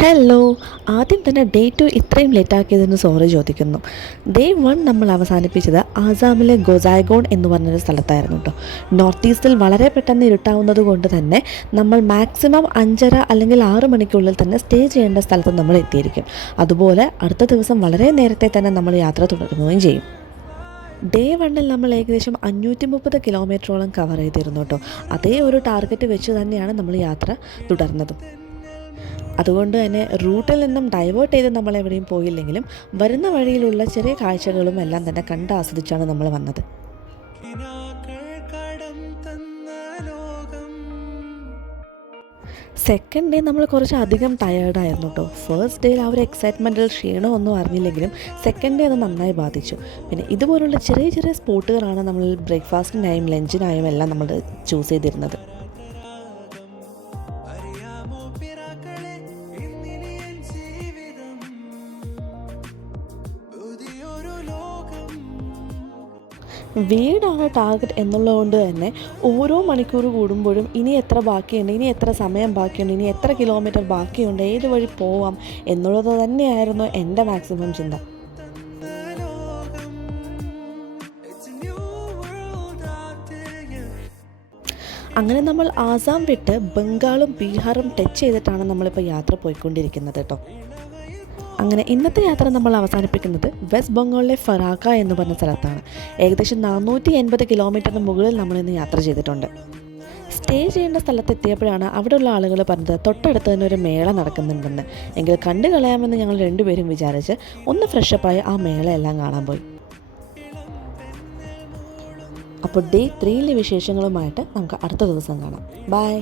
Hello. ആദ്യം തന്നെ day 2 ഇത്രയും ലേറ്റാക്കിയതിന് സോറി ചോദിക്കുന്നു. ഡേ 1 നമ്മൾ അവസാനിപ്പിച്ചത് ആസാമിലെ ഗൊസായ്ഗോൺ എന്ന് പറഞ്ഞൊരു സ്ഥലത്തായിരുന്നു കേട്ടോ. നോർത്ത് ഈസ്റ്റിൽ വളരെ പെട്ടെന്ന് ഇരുട്ടാവുന്നത് കൊണ്ട് തന്നെ നമ്മൾ മാക്സിമം 5:30 അല്ലെങ്കിൽ 6 മണിക്കുള്ളിൽ തന്നെ സ്റ്റേ ചെയ്യേണ്ട സ്ഥലത്ത് നമ്മൾ എത്തിയിരിക്കും. അതുപോലെ അടുത്ത ദിവസം വളരെ നേരത്തെ തന്നെ നമ്മൾ യാത്ര തുടരുകയും ചെയ്യും. ഡേ 1 നമ്മൾ ഏകദേശം 530 കിലോമീറ്ററോളം കവർ ചെയ്തിരുന്നു കേട്ടോ. അതേ ഒരു ടാർഗറ്റ് വെച്ച് തന്നെയാണ് നമ്മൾ യാത്ര തുടർന്നതും. അതുകൊണ്ട് തന്നെ റൂട്ടിൽ നിന്നും ഡൈവേർട്ട് ചെയ്ത് നമ്മൾ എവിടെയും പോയില്ലെങ്കിലും വരുന്ന വഴിയിലുള്ള ചെറിയ കാഴ്ചകളും എല്ലാം തന്നെ കണ്ട് ആസ്വദിച്ചാണ് നമ്മൾ വന്നത്. സെക്കൻഡ് ഡേ നമ്മൾ കുറച്ച് അധികം ടയേർഡായിരുന്നു കേട്ടോ. ഫസ്റ്റ് ഡേയിൽ ആ ഒരു എക്സൈറ്റ്മെൻറ്റിൽ ക്ഷീണമൊന്നും അറിഞ്ഞില്ലെങ്കിലും സെക്കൻഡ് ഡേ അത് നന്നായി ബാധിച്ചു. പിന്നെ ഇതുപോലുള്ള ചെറിയ ചെറിയ സ്പോട്ടുകളാണ് നമ്മൾ ബ്രേക്ക്ഫാസ്റ്റിനായും ലഞ്ചിനായും എല്ലാം നമ്മൾ ചൂസ് ചെയ്തിരുന്നത്. വീടാണ് ടാർഗറ്റ് എന്നുള്ളതുകൊണ്ട് തന്നെ ഓരോ മണിക്കൂർ കൂടുമ്പോഴും ഇനി എത്ര ബാക്കിയുണ്ട്, ഇനി എത്ര സമയം ബാക്കിയുണ്ട്, ഇനി എത്ര കിലോമീറ്റർ ബാക്കിയുണ്ട്, ഏത് വഴി പോവാം എന്നുള്ളത് തന്നെയായിരുന്നു എൻ്റെ മാക്സിമം ചിന്ത. അങ്ങനെ നമ്മൾ ആസാം വിട്ട് ബംഗാളും ബീഹാറും ടച്ച് ചെയ്തിട്ടാണ് നമ്മളിപ്പോൾ യാത്ര പോയിക്കൊണ്ടിരിക്കുന്നത് കേട്ടോ. അങ്ങനെ ഇന്നത്തെ യാത്ര നമ്മൾ അവസാനിപ്പിക്കുന്നത് വെസ്റ്റ് ബംഗാളിലെ ഫറാക്ക എന്ന് പറഞ്ഞ സ്ഥലത്താണ്. ഏകദേശം 480 കിലോമീറ്ററിന് മുകളിൽ നമ്മളിന്ന് യാത്ര ചെയ്തിട്ടുണ്ട്. സ്റ്റേ ചെയ്യേണ്ട സ്ഥലത്തെത്തിയപ്പോഴാണ് അവിടെയുള്ള ആളുകൾ പറഞ്ഞത് തൊട്ടടുത്ത് തന്നെ ഒരു മേള നടക്കുന്നുണ്ടെന്ന്. എങ്കിൽ കണ്ടു കളയാമെന്ന് ഞങ്ങൾ രണ്ടുപേരും വിചാരിച്ച് ഒന്ന് ഫ്രഷപ്പായി ആ മേളയെല്ലാം കാണാൻ പോയി. അപ്പോൾ ഡേ 3 വിശേഷങ്ങളുമായിട്ട് നമുക്ക് അടുത്ത ദിവസം കാണാം. ബൈ.